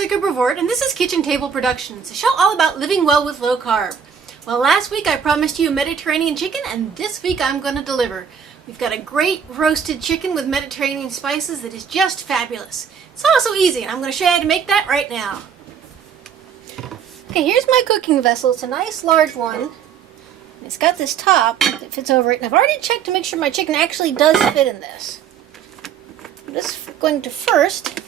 Jessica Brevort, and this is Kitchen Table Productions, a show all about living well with low carb. Well, last week I promised you Mediterranean chicken, and this week I'm going to deliver. We've got a great roasted chicken with Mediterranean spices that is just fabulous. It's also easy, and I'm going to show you how to make that right now. Okay, here's my cooking vessel. It's a nice large one. It's got this top that fits over it, and I've already checked to make sure my chicken actually does fit in this. I'm just going to first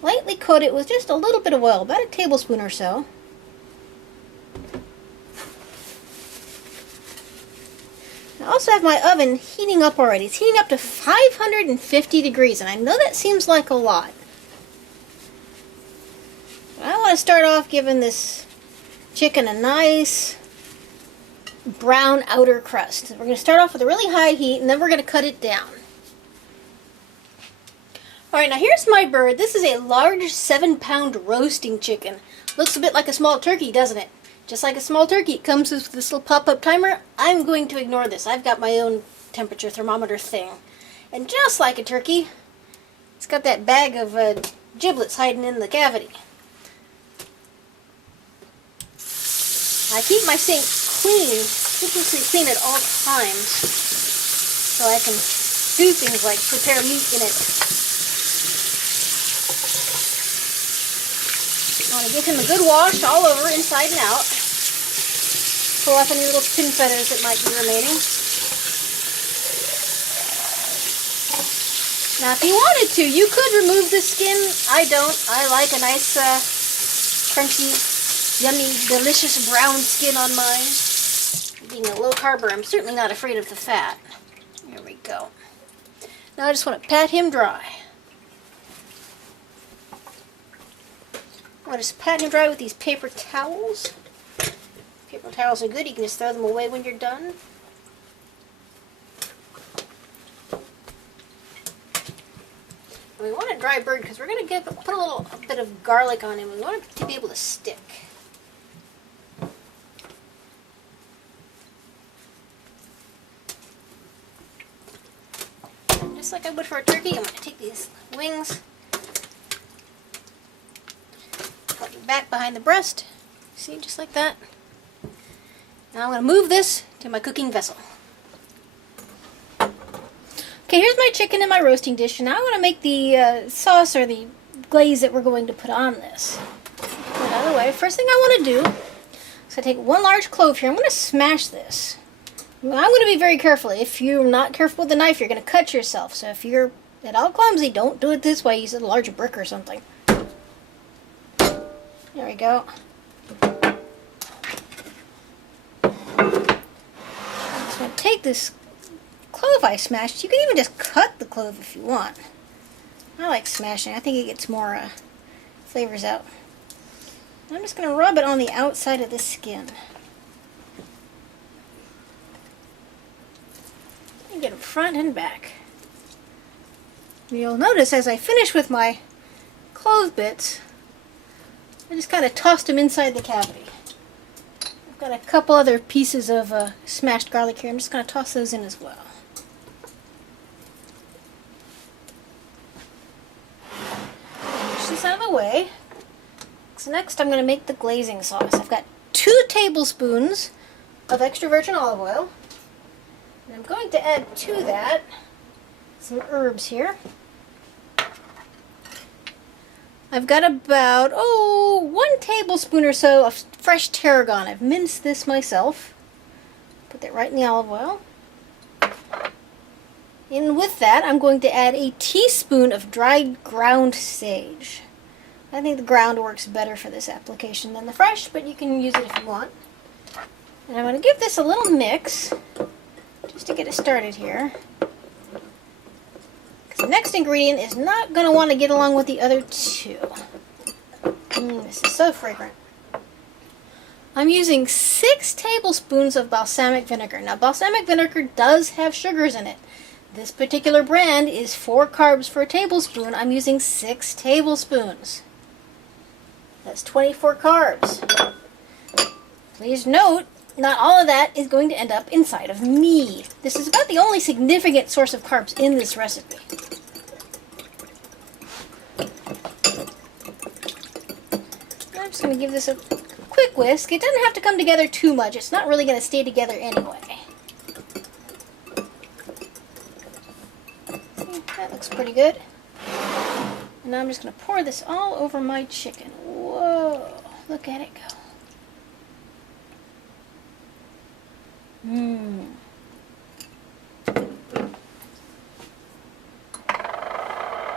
lightly coat it with just a little bit of oil, about a tablespoon or so. I also have my oven heating up already. It's heating up to 550 degrees, and I know that seems like a lot. But I want to start off giving this chicken a nice brown outer crust. We're going to start off with a really high heat, and then we're going to cut it down. Alright, now here's my bird. This is a large 7-pound roasting chicken. Looks a bit like a small turkey, doesn't it? Just like a small turkey, it comes with this little pop-up timer. I'm going to ignore this. I've got my own temperature thermometer thing. And just like a turkey, it's got that bag of giblets hiding in the cavity. I keep my sink clean, scrupulously clean at all times, so I can do things like prepare meat in it. I want to give him a good wash all over, inside and out. Pull off any little pin feathers that might be remaining. Now, if you wanted to, you could remove the skin. I don't. I like a nice, crunchy, yummy, delicious brown skin on mine. Being a low carber, I'm certainly not afraid of the fat. There we go. Now I just want to pat him dry. I want to just pat him dry with these paper towels. Paper towels are good. You can just throw them away when you're done. And we want a dry bird because we're going to put a bit of garlic on him. We want it to be able to stick. Just like I would for a turkey, I'm going to take these wings, put it back behind the breast. See, just like that. Now I'm going to move this to my cooking vessel. Okay, here's my chicken in my roasting dish, and now I'm going to make the sauce or the glaze that we're going to put on this. Put it out of the way. First thing I want to do is I take one large clove here. I'm going to smash this. I'm going to be very careful. If you're not careful with the knife, you're going to cut yourself. So if you're at all clumsy, don't do it this way. Use a large brick or something. There we go. I'm just going to take this clove I smashed. You can even just cut the clove if you want. I like smashing. I think it gets more flavors out. I'm just going to rub it on the outside of the skin. Get them front and back. You'll notice as I finish with my clove bits, I just kind of tossed them inside the cavity. I've got a couple other pieces of smashed garlic here. I'm just going to toss those in as well. Push this out of the way. So next I'm going to make the glazing sauce. I've got 2 tablespoons of extra virgin olive oil. And I'm going to add to that some herbs here. I've got about, 1 tablespoon or so of fresh tarragon. I've minced this myself. Put that right in the olive oil. And with that, I'm going to add a teaspoon of dried ground sage. I think the ground works better for this application than the fresh, but you can use it if you want. And I'm going to give this a little mix, just to get it started here. Because the next ingredient is not going to want to get along with the other 2. This is so fragrant. I'm using 6 tablespoons of balsamic vinegar. Now, balsamic vinegar does have sugars in it. This particular brand is 4 carbs for a tablespoon. I'm using 6 tablespoons. That's 24 carbs. Please note, not all of that is going to end up inside of me. This is about the only significant source of carbs in this recipe. just going to give this a quick whisk. It doesn't have to come together too much. It's not really going to stay together anyway. That looks pretty good. And now I'm just going to pour this all over my chicken. Whoa, look at it go. Mmm.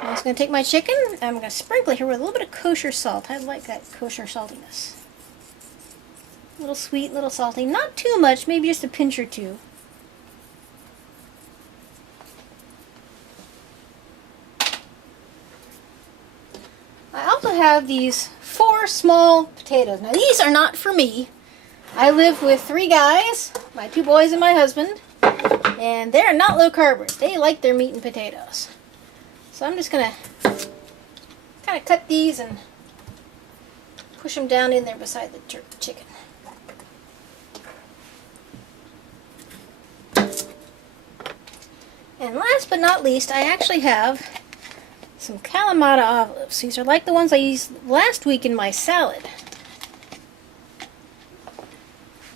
I'm just going to take my chicken, and I'm going to sprinkle it here with a little bit of kosher salt. I like that kosher saltiness. A little sweet, a little salty. Not too much, maybe just a pinch or two. I also have these 4 small potatoes. Now these are not for me. I live with 3 guys, my 2 boys and my husband, and they're not low carbers. They like their meat and potatoes. So I'm just going to kind of cut these and push them down in there beside the chicken. And last but not least, I actually have some Kalamata olives. These are like the ones I used last week in my salad.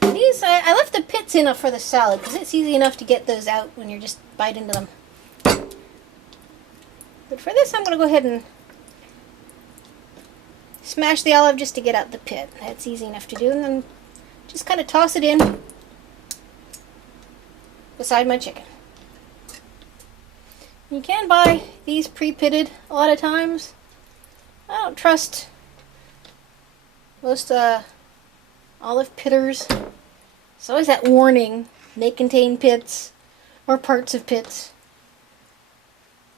And these, I left the pits in for the salad because it's easy enough to get those out when you're just bite into them. But for this, I'm going to go ahead and smash the olive just to get out the pit. That's easy enough to do. And then just kind of toss it in beside my chicken. You can buy these pre-pitted a lot of times. I don't trust most olive pitters. It's always that warning, may contain pits or parts of pits.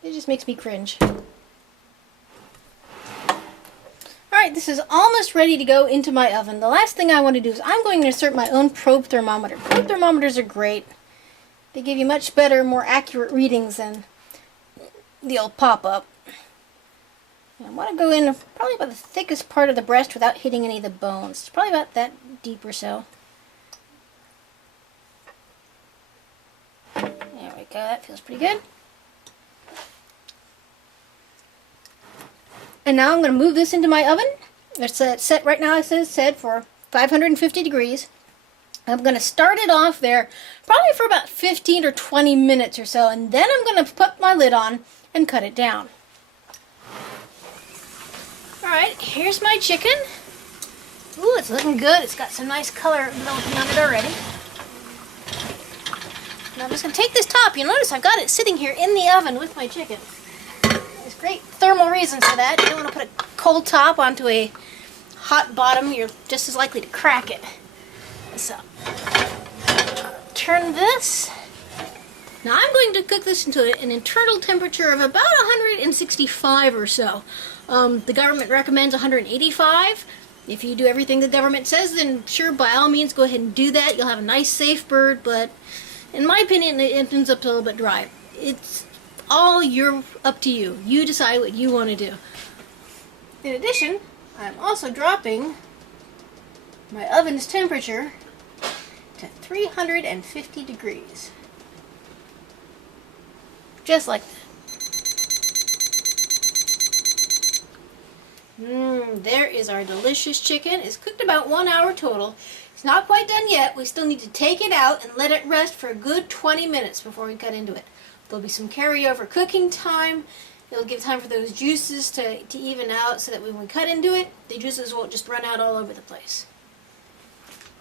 It just makes me cringe. Alright, this is almost ready to go into my oven. The last thing I want to do is I'm going to insert my own probe thermometer. Probe thermometers are great. They give you much better, more accurate readings than the old pop-up. I want to go in probably about the thickest part of the breast without hitting any of the bones. It's probably about that deep or so. There we go, that feels pretty good. And now I'm going to move this into my oven. It's set right now, it said for 550 degrees. I'm going to start it off there probably for about 15 or 20 minutes or so, and then I'm going to put my lid on and cut it down. Alright, here's my chicken. Ooh, it's looking good. It's got some nice color developing on it already. Now I'm just going to take this top. You'll notice I've got it sitting here in the oven with my chicken. There's great thermal reasons for that. You don't want to put a cold top onto a hot bottom. You're just as likely to crack it. So, turn this. Now I'm going to cook this into an internal temperature of about 165 or so. The government recommends 185. If you do everything the government says, then sure, by all means, go ahead and do that. You'll have a nice, safe bird, but in my opinion, it ends up a little bit dry. It's all up to you. You decide what you want to do. In addition, I'm also dropping my oven's temperature to 350 degrees. Just like that. There is our delicious chicken. It's cooked about 1 hour total. It's not quite done yet. We still need to take it out and let it rest for a good 20 minutes before we cut into it. There'll be some carryover cooking time. It'll give time for those juices to even out so that when we cut into it, the juices won't just run out all over the place.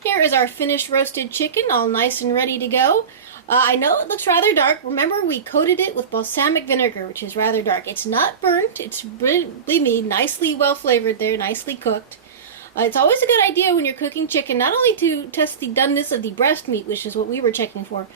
Here is our finished roasted chicken, all nice and ready to go. I know it looks rather dark. Remember, we coated it with balsamic vinegar, which is rather dark. It's not burnt. It's, believe me, nicely well flavored there, nicely cooked. It's always a good idea when you're cooking chicken, not only to test the doneness of the breast meat, which is what we were checking for,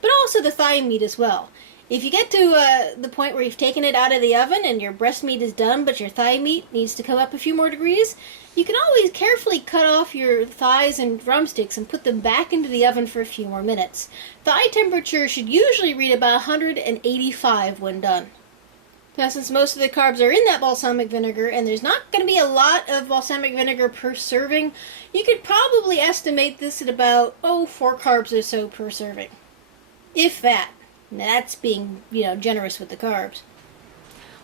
but also the thigh meat as well. If you get to the point where you've taken it out of the oven and your breast meat is done, but your thigh meat needs to come up a few more degrees, you can always carefully cut off your thighs and drumsticks and put them back into the oven for a few more minutes. Thigh temperature should usually read about 185 when done. Now, since most of the carbs are in that balsamic vinegar, and there's not going to be a lot of balsamic vinegar per serving, you could probably estimate this at about, 4 carbs or so per serving. If that. Now, that's being, generous with the carbs.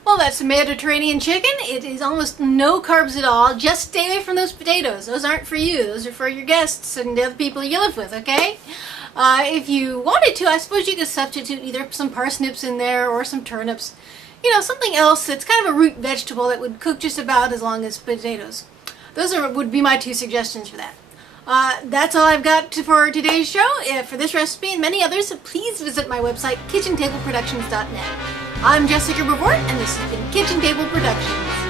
Well, that's Mediterranean chicken. It is almost no carbs at all. Just stay away from those potatoes. Those aren't for you. Those are for your guests and the other people you live with, okay? If you wanted to, I suppose you could substitute either some parsnips in there or some turnips. You know, something else that's kind of a root vegetable that would cook just about as long as potatoes. Those would be my 2 suggestions for that. That's all I've got for today's show. For this recipe and many others, please visit my website, kitchentableproductions.net. I'm Jessica Brevort, and this has been Kitchen Table Productions.